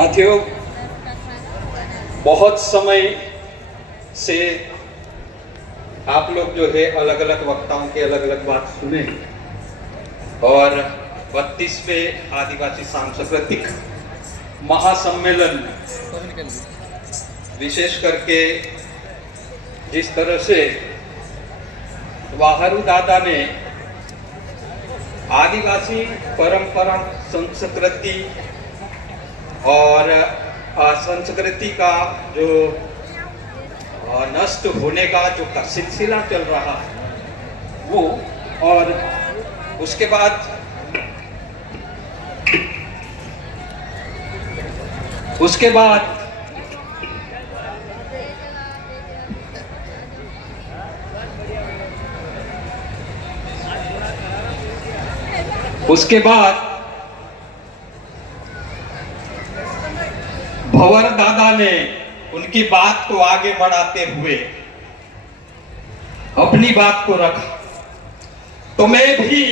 साथियों, बहुत समय से आप लोग जो है अलग अलग वक्ताओं के अलग अलग बात सुने और 32वें आदिवासी सांस्कृतिक महासम्मेलन विशेष करके जिस तरह से वाहरू दादा ने आदिवासी परंपरा, संस्कृति और संस्कृति का जो नष्ट होने का जो सिलसिला चल रहा है वो, और उसके बाद उसके बाद भंवर दादा ने उनकी बात को आगे बढ़ाते हुए अपनी बात को रखा, तो मैं भी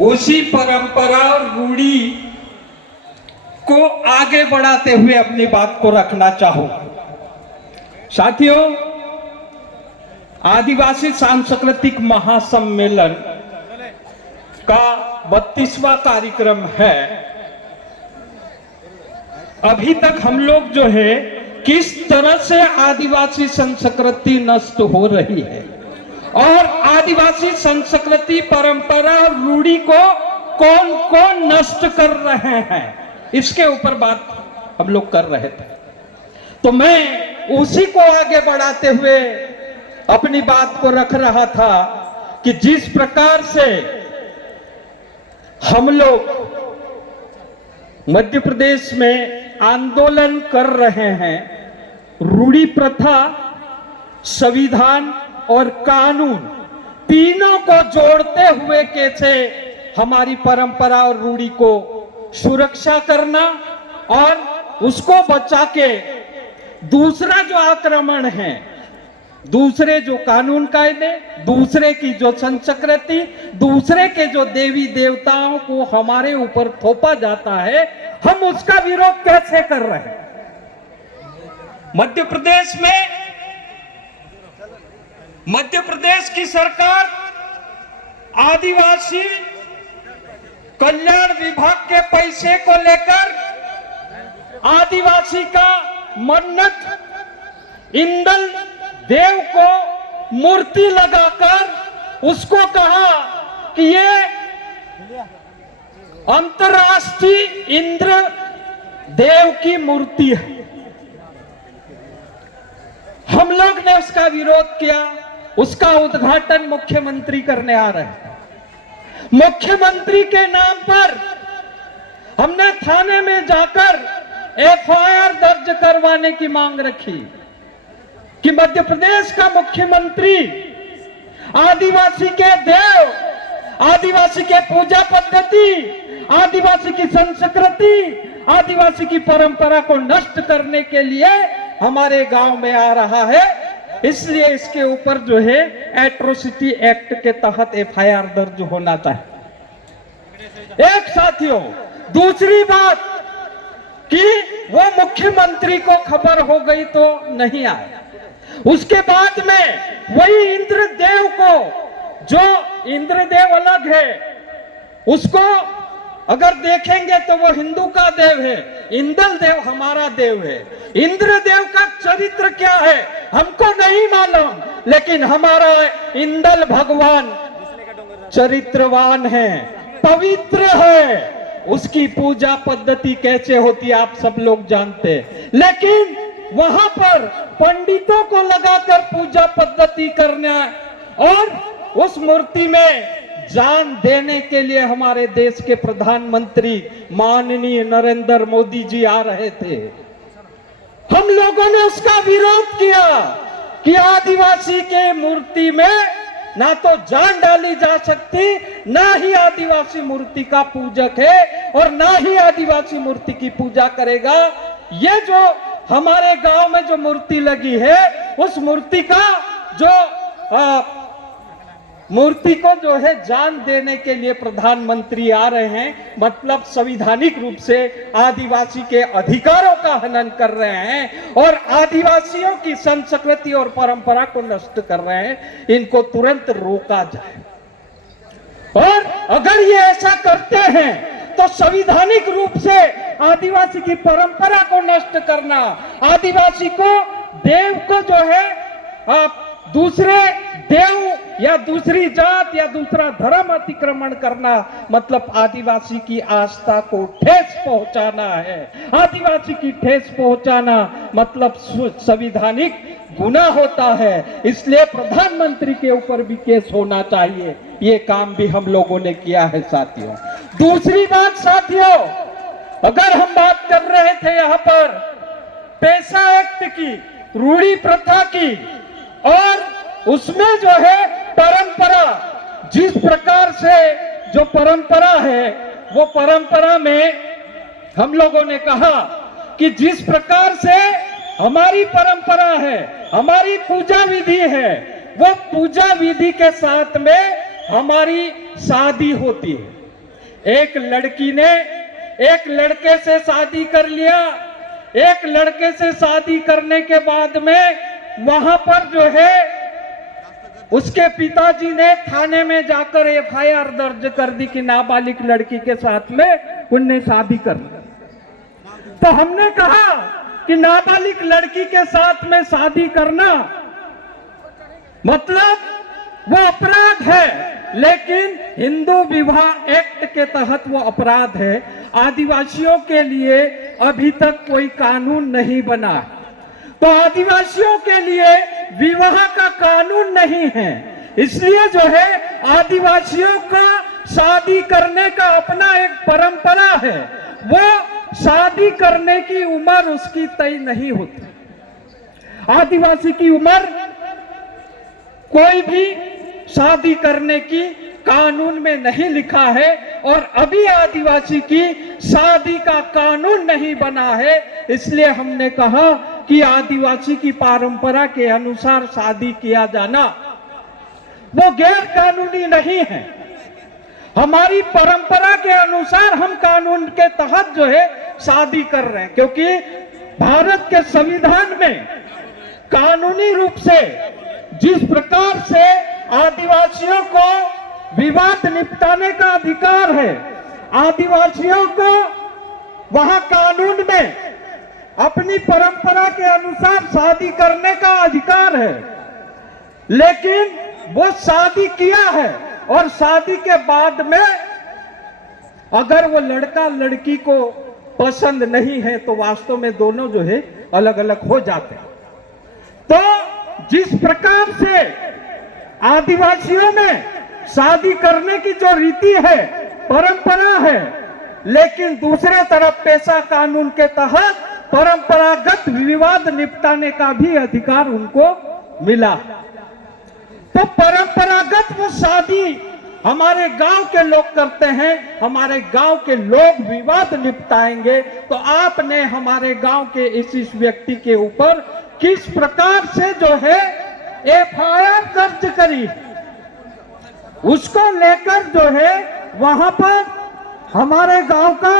उसी परंपरा और रूढ़ी को आगे बढ़ाते हुए अपनी बात को रखना चाहूंगा। साथियों, आदिवासी सांस्कृतिक महासम्मेलन का 32वां कार्यक्रम है। अभी तक हम लोग जो है किस तरह से आदिवासी संस्कृति नष्ट हो रही है और आदिवासी संस्कृति, परंपरा और रूढ़ी को कौन कौन नष्ट कर रहे हैं, इसके ऊपर बात हम लोग कर रहे थे। तो मैं उसी को आगे बढ़ाते हुए अपनी बात को रख रहा था कि जिस प्रकार से हम लोग मध्य प्रदेश में आंदोलन कर रहे हैं, रूढ़ी प्रथा, संविधान और कानून तीनों को जोड़ते हुए कैसे हमारी परंपरा और रूढ़ी को सुरक्षा करना और उसको बचा के दूसरा जो आक्रमण है, दूसरे जो कानून कायदे, दूसरे की जो संस्कृति, दूसरे के जो देवी देवताओं को हमारे ऊपर थोपा जाता है, हम उसका विरोध कैसे कर रहे हैं। मध्य प्रदेश की सरकार आदिवासी कल्याण विभाग के पैसे को लेकर आदिवासी का मन्नत इंदल देव को मूर्ति लगाकर उसको कहा कि ये अंतर्राष्ट्रीय इंद्र देव की मूर्ति है। हम लोग ने उसका विरोध किया, उसका उद्घाटन मुख्यमंत्री करने आ रहे हैं। मुख्यमंत्री के नाम पर हमने थाने में जाकर एफआईआर दर्ज करवाने की मांग रखी कि मध्य प्रदेश का मुख्यमंत्री आदिवासी के देव, आदिवासी के पूजा पद्धति, आदिवासी की संस्कृति, आदिवासी की परंपरा को नष्ट करने के लिए हमारे गांव में आ रहा है, इसलिए इसके ऊपर जो है एट्रोसिटी एक्ट के तहत एफआईआर दर्ज होना चाहिए। एक साथियों, दूसरी बात कि वो मुख्यमंत्री को खबर हो गई तो नहीं आया। उसके बाद में वही इंद्रदेव को, जो इंद्रदेव अलग है, उसको अगर देखेंगे तो वो हिंदू का देव है, इंदल देव हमारा देव है। इंद्रदेव का चरित्र क्या है हमको नहीं मालूम, लेकिन हमारा इंदल भगवान चरित्रवान है, पवित्र है। उसकी पूजा पद्धति कैसे होती है आप सब लोग जानते हैं, लेकिन वहां पर पंडितों को लगाकर पूजा पद्धति करना और उस मूर्ति में जान देने के लिए हमारे देश के प्रधानमंत्री माननीय नरेंद्र मोदी जी आ रहे थे। हम लोगों ने उसका विरोध किया कि आदिवासी के मूर्ति में ना तो जान डाली जा सकती, ना ही आदिवासी मूर्ति का पूजक है और ना ही आदिवासी मूर्ति की पूजा करेगा। ये जो हमारे गांव में जो मूर्ति लगी है, उस मूर्ति का जो मूर्ति को जो है जान देने के लिए प्रधानमंत्री आ रहे हैं, मतलब संवैधानिक रूप से आदिवासी के अधिकारों का हनन कर रहे हैं और आदिवासियों की संस्कृति और परंपरा को नष्ट कर रहे हैं। इनको तुरंत रोका जाए। और अगर ये ऐसा करते हैं तो संवैधानिक रूप से आदिवासी की परंपरा को नष्ट करना, आदिवासी को देव को जो है दूसरे देव या दूसरी जात या दूसरा धर्म अतिक्रमण करना, मतलब आदिवासी की आस्था को ठेस पहुंचाना है। आदिवासी की ठेस पहुंचाना मतलब संवैधानिक गुनाह होता है। इसलिए प्रधानमंत्री के ऊपर भी केस होना चाहिए। ये काम भी हम लोगों ने किया है साथियों। दूसरी बात साथियों, अगर हम बात कर रहे थे यहाँ पर पेशा एक्ट की, रूढ़ी प्रथा की, और उसमें जो है परंपरा, जिस प्रकार से जो परंपरा है वो परंपरा में हम लोगों ने कहा कि जिस प्रकार से हमारी परंपरा है, हमारी पूजा विधि है, वो पूजा विधि के साथ में हमारी शादी होती है। एक लड़की ने एक लड़के से शादी कर लिया, एक लड़के से शादी करने के बाद में वहां पर जो है उसके पिताजी ने थाने में जाकर एफआईआर दर्ज कर दी कि नाबालिग लड़की के साथ में उनने शादी कर ली। तो हमने कहा कि नाबालिग लड़की के साथ में शादी करना मतलब वो अपराध है, लेकिन हिंदू विवाह एक्ट के तहत वो अपराध है। आदिवासियों के लिए अभी तक कोई कानून नहीं बना, तो आदिवासियों के लिए विवाह का कानून नहीं है। इसलिए जो है आदिवासियों का शादी करने का अपना एक परंपरा है, वो शादी करने की उम्र उसकी तय नहीं होती। आदिवासी की उम्र कोई भी शादी करने की कानून में नहीं लिखा है, और अभी आदिवासी की शादी का कानून नहीं बना है। इसलिए हमने कहा कि आदिवासी की परंपरा के अनुसार शादी किया जाना वो गैर कानूनी नहीं है। हमारी परंपरा के अनुसार हम कानून के तहत जो है शादी कर रहे हैं, क्योंकि भारत के संविधान में कानूनी रूप से जिस प्रकार से आदिवासियों को विवाद निपटाने का अधिकार है, आदिवासियों को वहां कानून में अपनी परंपरा के अनुसार शादी करने का अधिकार है, लेकिन वो शादी किया है और शादी के बाद में अगर वो लड़का लड़की को पसंद नहीं है तो वास्तव में दोनों जो है अलग अलग हो जाते हैं। तो जिस प्रकार से आदिवासियों में शादी करने की जो रीति है, परंपरा है, लेकिन दूसरे तरफ पेशा कानून के तहत परंपरागत विवाद निपटाने का भी अधिकार उनको मिला। तो परंपरागत वो शादी हमारे गांव के लोग करते हैं, हमारे गांव के लोग विवाद निपटाएंगे, तो आपने हमारे गांव के इस व्यक्ति के ऊपर किस प्रकार से जो है एफआईआर दर्ज करी, उसको लेकर जो है वहां पर हमारे गांव का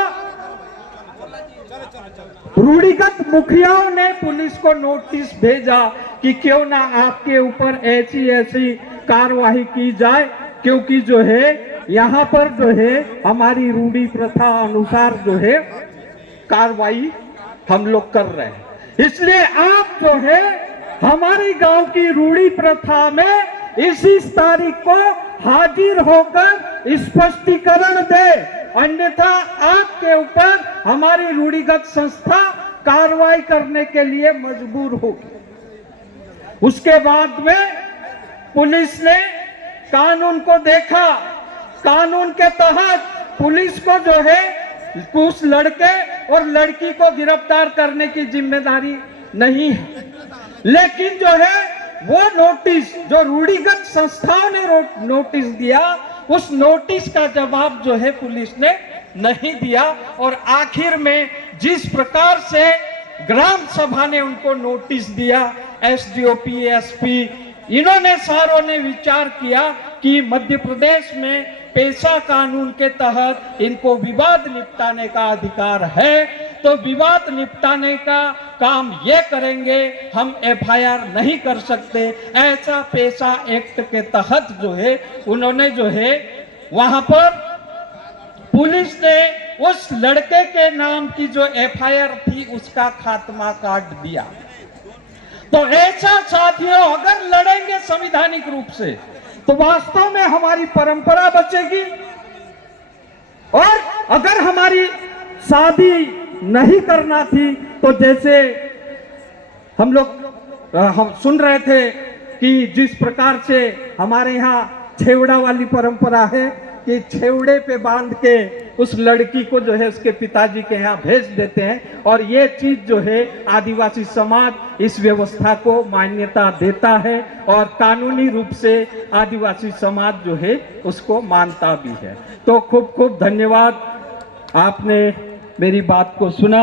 रूढ़िगत मुखियाओं ने पुलिस को नोटिस भेजा कि क्यों ना आपके ऊपर ऐसी ऐसी कार्रवाई की जाए, क्योंकि जो है यहाँ पर जो है हमारी रूढ़ी प्रथा अनुसार जो है कार्रवाई हम लोग कर रहे हैं। इसलिए आप जो है हमारी गांव की रूढ़ी प्रथा में इस तारीख को हाजिर होकर स्पष्टीकरण दे, अन्यथा आपके ऊपर हमारी रूढ़िगत संस्था कार्रवाई करने के लिए मजबूर होगी। उसके बाद में पुलिस ने कानून को देखा, कानून के तहत पुलिस को जो है उस लड़के और लड़की को गिरफ्तार करने की जिम्मेदारी नहीं है, लेकिन जो है वो नोटिस जो रूढ़िगत संस्थाओं ने नोटिस दिया, उस नोटिस का जवाब जो है पुलिस ने नहीं दिया। और आखिर में जिस प्रकार से ग्राम सभा ने उनको नोटिस दिया, एसडीओ, एसपी, इन्होंने सारों ने विचार किया कि मध्य प्रदेश में पेशा कानून के तहत इनको विवाद निपटाने का अधिकार है, तो विवाद निपटाने का काम ये करेंगे, हम एफआईआर नहीं कर सकते। ऐसा पेशा एक्ट के तहत जो है उन्होंने जो है वहां पर पुलिस ने उस लड़के के नाम की जो एफआईआर थी उसका खात्मा काट दिया। तो ऐसा साथियों अगर लड़ेंगे संवैधानिक रूप से तो वास्तव में हमारी परंपरा बचेगी। और अगर हमारी शादी नहीं करना थी तो जैसे हम सुन रहे थे कि जिस प्रकार से हमारे यहाँ छेवड़ा वाली परंपरा है कि छेवड़े पे बांध के उस लड़की को जो है उसके पिताजी के यहाँ भेज देते हैं, और ये चीज जो है आदिवासी समाज इस व्यवस्था को मान्यता देता है और कानूनी रूप से आदिवासी समाज जो है उसको मानता भी है। तो खूब खूब धन्यवाद, आपने मेरी बात को सुना।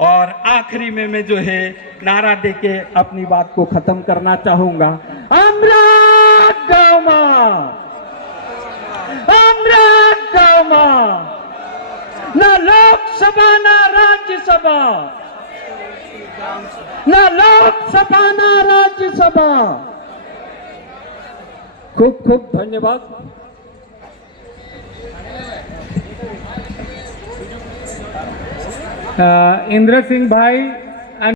और आखिरी में मैं जो है नारा देके अपनी बात को खत्म करना चाहूंगा। अमरात गाँवमा, अमरात गाँवमा, ना लोकसभा ना राज्यसभा, ना लोकसभा ना राज्यसभा। खूब खूब धन्यवाद। इंद्र सिंह भाई